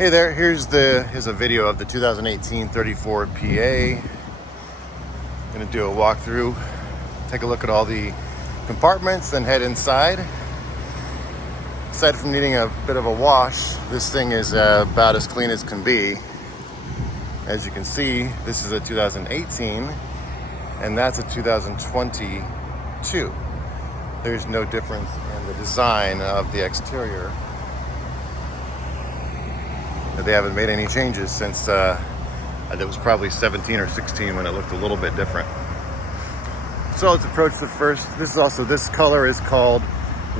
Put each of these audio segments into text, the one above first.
Hey there, here's a video of the 2018 34 PA. Gonna do a walkthrough, take a look at all the compartments, then head inside. Aside from needing a bit of a wash, this thing is about as clean as can be. As you can see, this is a 2018 and that's a 2022. There's no difference in the design of the exterior. They haven't made any changes since it was probably 17 or 16 when it looked a little bit different. So let's approach the first. This color is called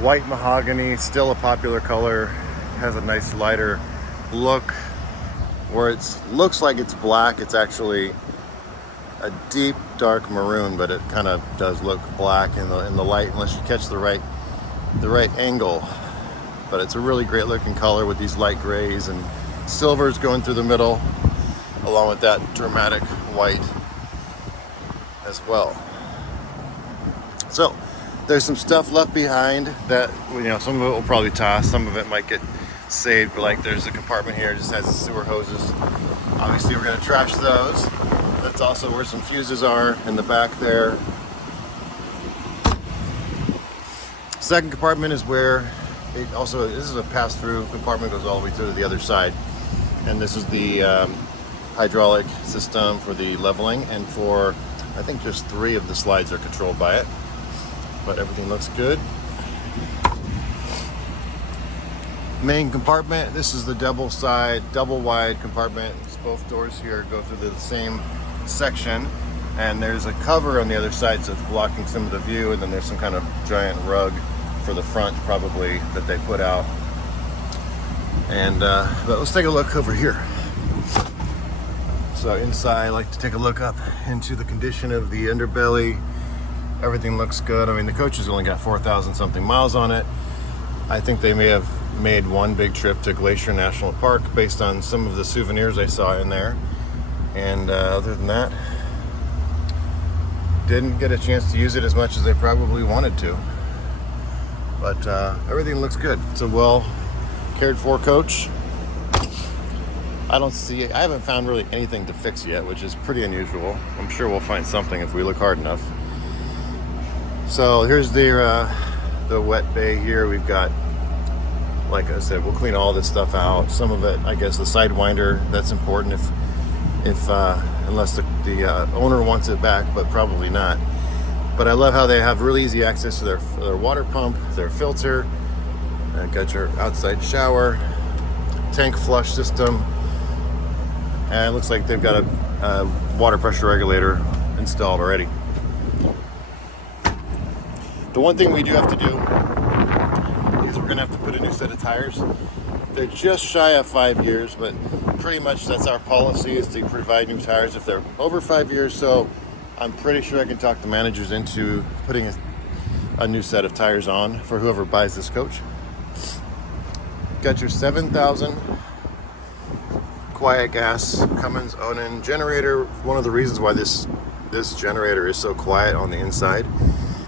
white mahogany, still a popular color. Has a nice lighter look. Where it looks like it's black, it's actually a deep dark maroon, but it kind of does look black in the light unless you catch the right angle. But it's a really great looking color with these light grays and silvers going through the middle, along with that dramatic white as well. So there's some stuff left behind that, some of it will probably toss, some of it might get saved, but like there's a compartment here that just has the sewer hoses. Obviously we're going to trash those. That's also where some fuses are in the back there. Second compartment is where this is a pass-through compartment, goes all the way through to the other side. And this is the hydraulic system for the leveling, and for, I think just 3 of the slides are controlled by it, but everything looks good. Main compartment, this is the double wide compartment. Both doors here go through the same section, and there's a cover on the other side, so it's blocking some of the view, and then there's some kind of giant rug for the front probably that they put out. And but let's take a look over here. So inside, I like to take a look up into the condition of the underbelly. Everything looks good. I mean, the coach has only got 4,000 something miles on it. I think they may have made one big trip to Glacier National Park based on some of the souvenirs I saw in there. And other than that, didn't get a chance to use it as much as they probably wanted to. But everything looks good. It's a well cared for coach. I haven't found really anything to fix yet, which is pretty unusual. I'm sure we'll find something if we look hard enough. So here's the wet bay here. We've got, like I said, we'll clean all this stuff out. Some of it, I guess, the sidewinder, that's important if unless the owner wants it back, but probably not. But I love how they have really easy access to their water pump, their filter. Got your outside shower, tank flush system, and it looks like they've got a water pressure regulator installed already. The one thing we do have to do is we're going to have to put a new set of tires. They're just shy of 5 years, but pretty much that's our policy, is to provide new tires if they're over 5 years. So I'm pretty sure I can talk the managers into putting a new set of tires on for whoever buys this coach. Got your 7,000 quiet gas Cummins Onan generator. One of the reasons why this generator is so quiet on the inside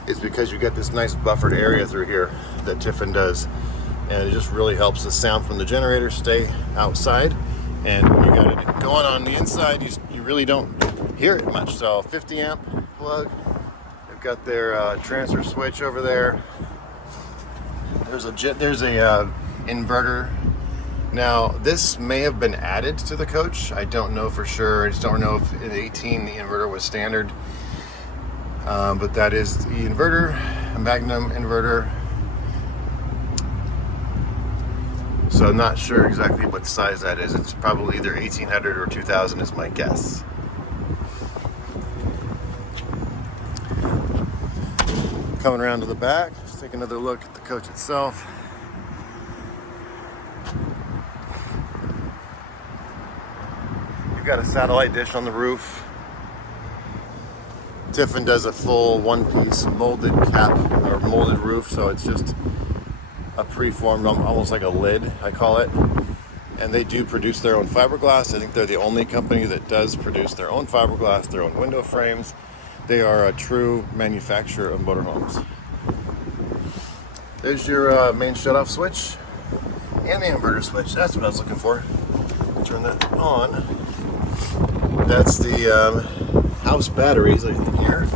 is because you get this nice buffered area through here that Tiffin does, and it just really helps the sound from the generator stay outside. And when you got it going on the inside, you really don't hear it much. So 50 amp plug. They've got their transfer switch over there. There's a inverter. Now this may have been added to the coach. I don't know for sure. I just don't know if in 18 the inverter was standard. But that is the inverter, a Magnum inverter. So I'm not sure exactly what size that is. It's probably either 1800 or 2000 is my guess. Coming around to the back, let's take another look at the coach itself. You've got a satellite dish on the roof. Tiffin does a full one-piece molded cap or molded roof, so it's just a preformed, almost like a lid, I call it. And they do produce their own fiberglass. I think they're the only company that does produce their own fiberglass, their own window frames. They are a true manufacturer of motorhomes. There's your main shutoff switch. And the inverter switch. That's what I was looking for. Turn that on. That's the house batteries in here.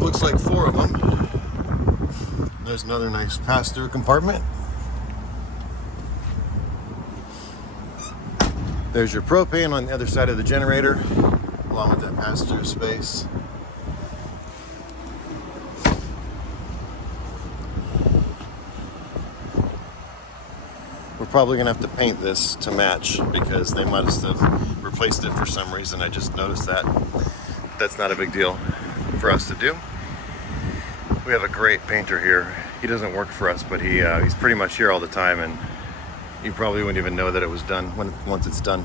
Looks like 4 of them. There's another nice pass-through compartment. There's your propane on the other side of the generator, along with that pass-through space. We're probably gonna have to paint this to match because they must have replaced it for some reason. I just noticed that. That's not a big deal for us to do. We have a great painter here. He doesn't work for us, but he's pretty much here all the time, and you probably wouldn't even know that it was done once it's done.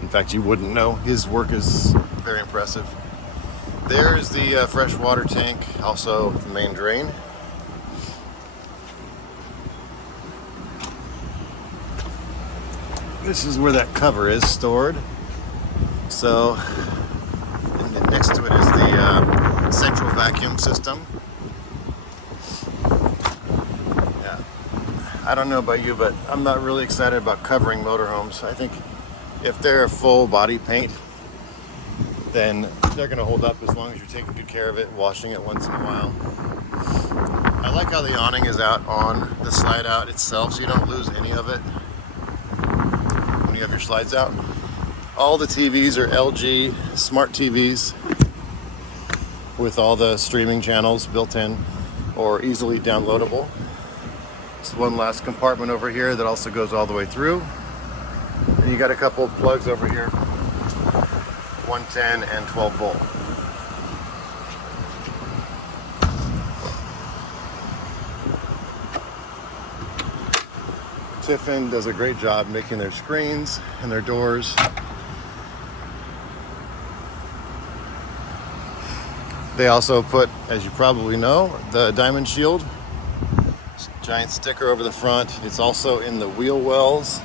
In fact, you wouldn't know. His work is very impressive. There's the fresh water tank, also the main drain. This is where that cover is stored. So, and then next to it is the central vacuum system. Yeah, I don't know about you, but I'm not really excited about covering motorhomes. I think if they're full body paint, then they're gonna hold up as long as you're taking good care of it, washing it once in a while. I like how the awning is out on the slide out itself, so you don't lose any of it when you have your slides out. All the TVs are LG smart TVs with all the streaming channels built in or easily downloadable. There's one last compartment over here that also goes all the way through. And you got a couple of plugs over here, 110 and 12 volt. Tiffin does a great job making their screens and their doors. They also put, as you probably know, the diamond shield. Giant sticker over the front. It's also in the wheel wells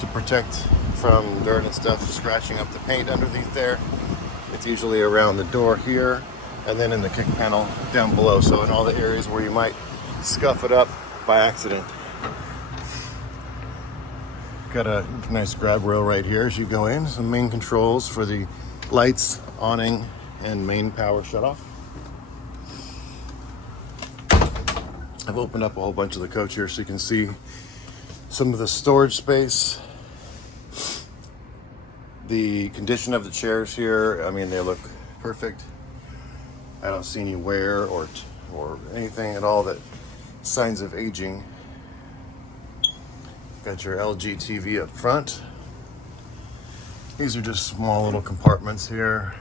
to protect from dirt and stuff scratching up the paint underneath there. It's usually around the door here and then in the kick panel down below, so in all the areas where you might scuff it up by accident. Got a nice grab rail right here as you go in. Some main controls for the lights, awning, and main power shutoff. I've opened up a whole bunch of the coach here so you can see some of the storage space. The condition of the chairs here, I mean, they look perfect. I don't see any wear or anything at all that signs of aging. Got your LG TV up front. These are just small little compartments here.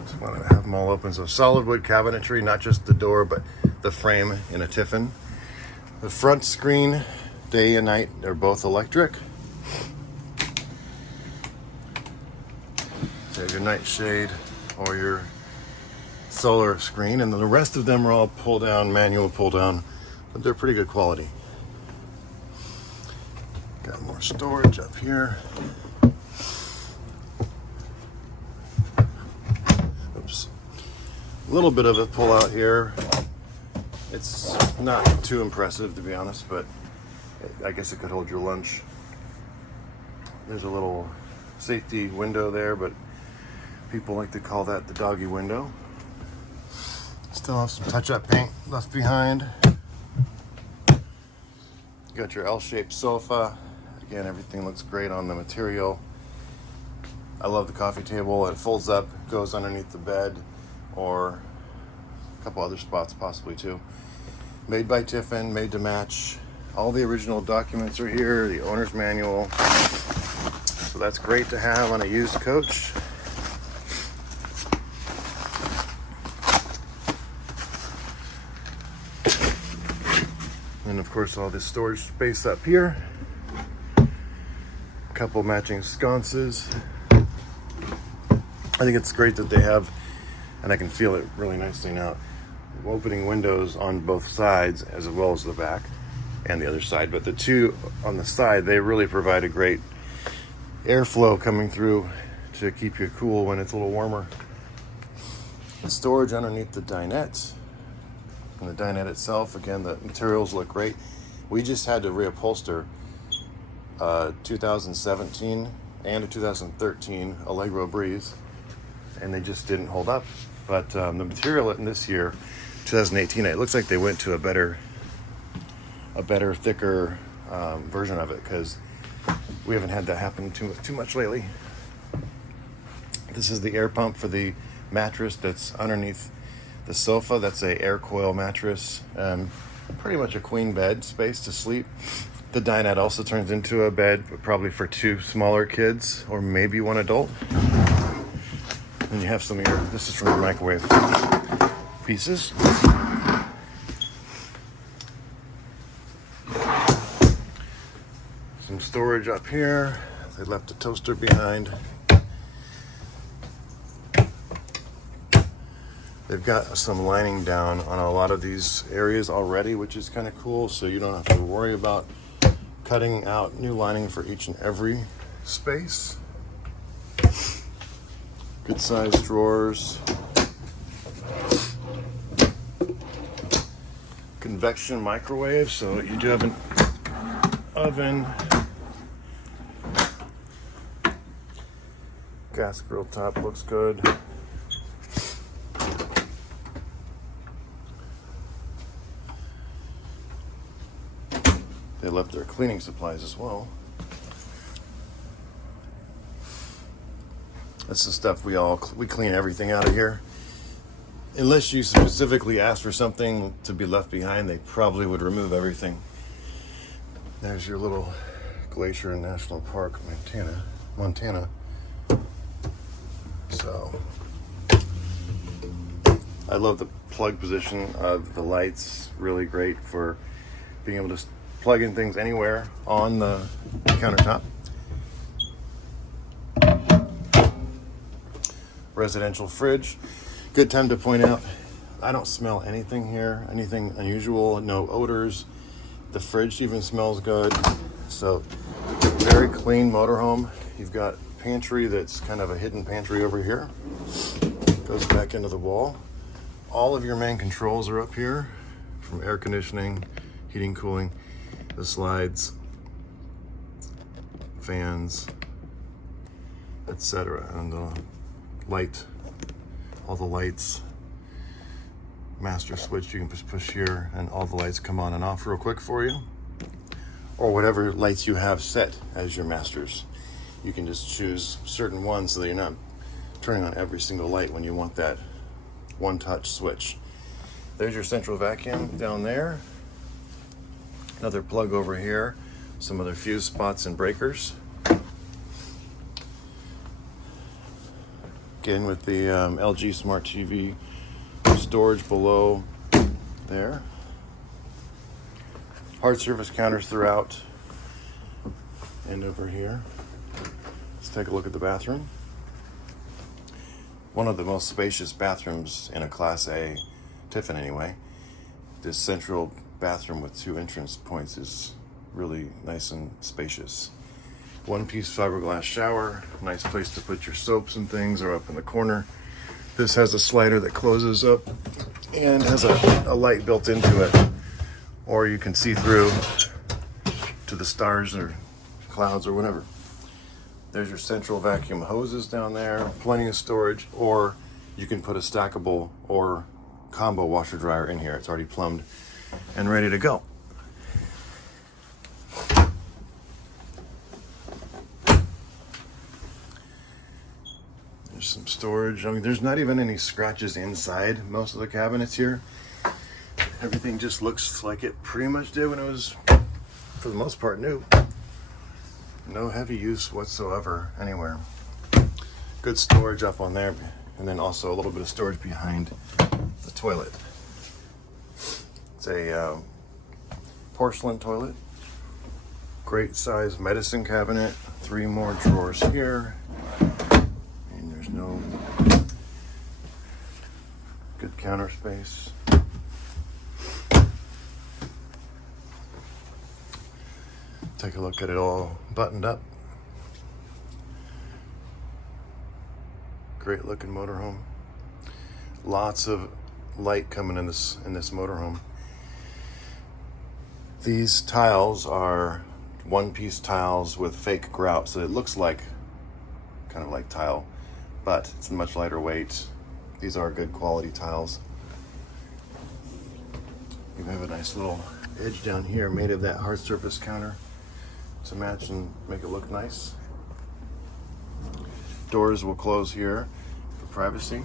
Just want to have them all open. So solid wood cabinetry, not just the door, but the frame in a Tiffin. The front screen, day and night, they're both electric. There's your nightshade or your solar screen, and then the rest of them are all pull down, manual pull down, but they're pretty good quality. Got more storage up here. Oops. A little bit of a pull out here. It's not too impressive, to be honest, but I guess it could hold your lunch. There's a little safety window there, but people like to call that the doggy window. Still have some touch-up paint left behind. You got your L-shaped sofa. Again, everything looks great on the material. I love the coffee table. It folds up, goes underneath the bed, or a couple other spots possibly too. Made by Tiffin, made to match. All the original documents are here, the owner's manual. So that's great to have on a used coach. And of course, all this storage space up here. A couple matching sconces. I think it's great that they have, and I can feel it really nicely now, opening windows on both sides as well as the back and the other side. But the two on the side, they really provide a great airflow coming through to keep you cool when it's a little warmer. The storage underneath the dinette. And the dinette itself, again, the materials look great. We just had to reupholster 2017 and a 2013 Allegro Breeze, and they just didn't hold up. But the material in this year, 2018, it looks like they went to a better, thicker version of it, because we haven't had that happen too much lately. This is the air pump for the mattress that's underneath the sofa. That's a air coil mattress. Pretty much a queen bed space to sleep. The dinette also turns into a bed, but probably for 2 smaller kids or maybe 1 adult. And you have some of your, this is from your microwave pieces. Some storage up here. They left a toaster behind. They've got some lining down on a lot of these areas already, which is kind of cool, so you don't have to worry about cutting out new lining for each and every space. Good sized drawers. Convection microwave, so you do have an oven. Gas grill top looks good. They left their cleaning supplies as well. That's the stuff we clean everything out of here. Unless you specifically ask for something to be left behind, they probably would remove everything. There's your little Glacier National Park, Montana. So, I love the plug position of the lights. Really great for being able to plug in things anywhere on the countertop. Residential fridge. Good time to point out, I don't smell anything here, anything unusual, no odors. The fridge even smells good. So, very clean motorhome. You've got pantry that's kind of a hidden pantry over here. Goes back into the wall. All of your main controls are up here, from air conditioning, heating, cooling, the slides, fans, etc. And the light, all the lights, master switch you can just push here and all the lights come on and off real quick for you. Or whatever lights you have set as your masters. You can just choose certain ones so that you're not turning on every single light when you want that one-touch switch. There's your central vacuum down there. Another plug over here. Some other fuse spots and breakers. Again with the LG Smart TV storage below there. Hard surface counters throughout and over here. Let's take a look at the bathroom. One of the most spacious bathrooms in a Class A, Tiffin anyway. This central bathroom with 2 entrance points is really nice and spacious. 1-piece fiberglass shower, nice place to put your soaps and things, or up in the corner. This has a slider that closes up and has a light built into it, or you can see through to the stars or clouds or whatever. There's your central vacuum hoses down there, plenty of storage, or you can put a stackable or combo washer dryer in here. It's already plumbed and ready to go. There's some storage. I mean, there's not even any scratches inside most of the cabinets here. Everything just looks like it pretty much did when it was, for the most part, new. No heavy use whatsoever anywhere. Good storage up on there, and then also a little bit of storage behind the toilet. It's a porcelain toilet. Great size medicine cabinet. 3 more drawers here. And there's no good counter space. Take a look at it all buttoned up. Great looking motorhome. Lots of light coming in this motorhome. These tiles are one-piece tiles with fake grout, so it looks like kind of like tile, but it's much lighter weight. These are good quality tiles. You have a nice little edge down here made of that hard surface counter to match and make it look nice. Doors will close here for privacy.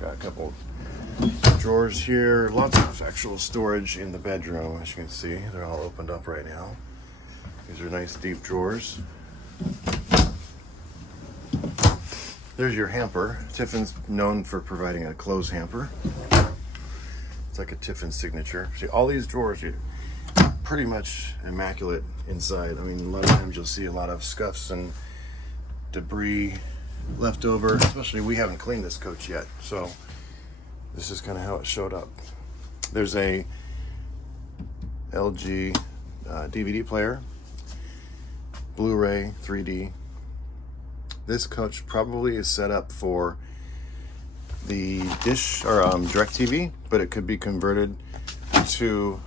Got a couple drawers here, lots of actual storage in the bedroom. As you can see, they're all opened up right now. These are nice deep drawers. There's your hamper. Tiffin's known for providing a closed hamper. It's like a Tiffin signature. See, all these drawers are pretty much immaculate inside. I mean, a lot of times you'll see a lot of scuffs and debris left over, especially we haven't cleaned this coach yet, so this is kind of how it showed up. There's a LG DVD player, Blu-ray 3D. This coach probably is set up for the dish or DirecTV, but it could be converted to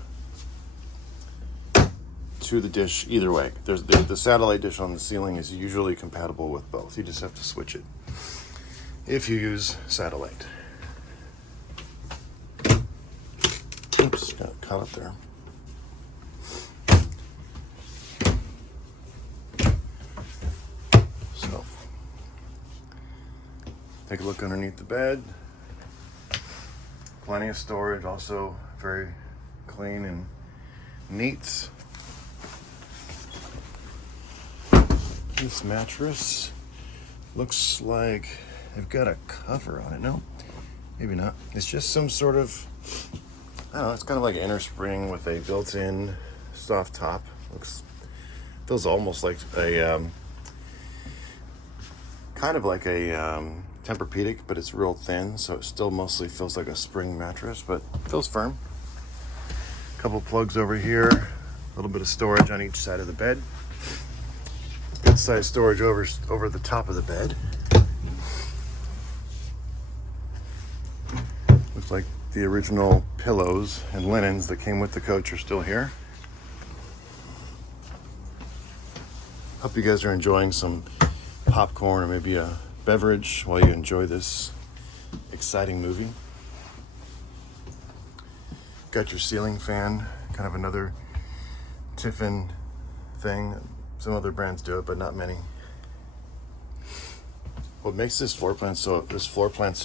the dish either way. There's the satellite dish on the ceiling is usually compatible with both. You just have to switch it if you use satellite. Oops, got caught up there. So, take a look underneath the bed. Plenty of storage, also very clean and neat. This mattress looks like they've got a cover on it. No, maybe not. It's just some sort of, I don't know, it's kind of like an inner spring with a built-in soft top. Feels almost like a, kind of like a Tempur-Pedic, but it's real thin, so it still mostly feels like a spring mattress, but feels firm. A couple plugs over here, a little bit of storage on each side of the bed. Good size storage over the top of the bed. Looks like the original pillows and linens that came with the coach are still here. Hope you guys are enjoying some popcorn or maybe a beverage while you enjoy this exciting movie. Got your ceiling fan, kind of another Tiffin thing. Some other brands do it, but not many. What makes this floor plan so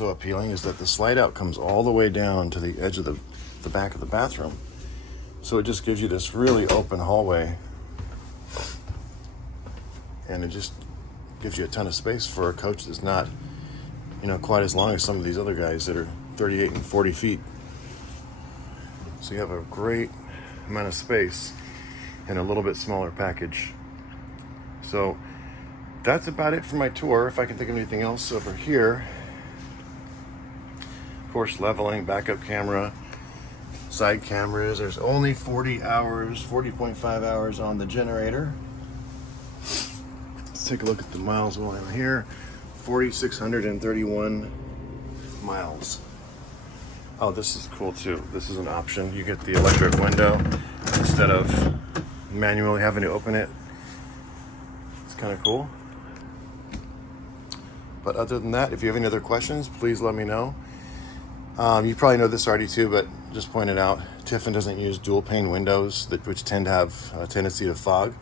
appealing is that the slide out comes all the way down to the edge of the back of the bathroom. So it just gives you this really open hallway, and it just gives you a ton of space for a coach that's not, quite as long as some of these other guys that are 38 and 40 feet. So you have a great amount of space in a little bit smaller package. So that's about it for my tour. If I can think of anything else over here, of course, leveling, backup camera, side cameras. There's only 40.5 hours on the generator. Let's take a look at the miles while I'm here. 4,631 miles. Oh, this is cool too. This is an option. You get the electric window instead of manually having to open it. Kind of cool. But other than that, if you have any other questions, please let me know. You probably know this already too, but just point it out. Tiffin doesn't use dual pane windows, which tend to have a tendency to fog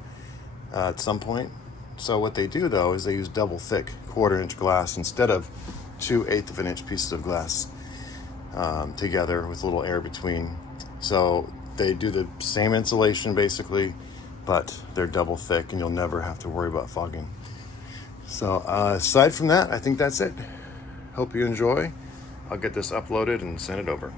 at some point. So what they do though is they use double thick 1/4 inch glass instead of 2/8 of an inch pieces of glass together with a little air between. So they do the same insulation basically, but they're double thick and you'll never have to worry about fogging. So aside from that, I think that's it. Hope you enjoy. I'll get this uploaded and send it over.